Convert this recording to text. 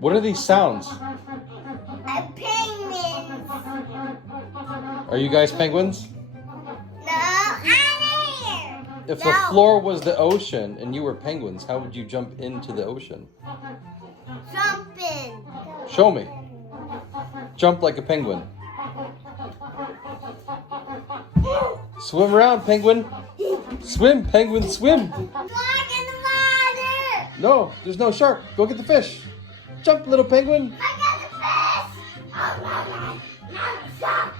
What are these sounds? A penguin. Are you guys penguins? No, I'm here. If the floor was the ocean and you were penguins, how would you jump into the ocean? Jumping. Show me. Jump like a penguin. Swim around, penguin. Swim, penguin, swim. Look in the water. No, there's no shark. Go get the fish. Jump, little penguin. I got the fish. Oh, no, no, no, stop.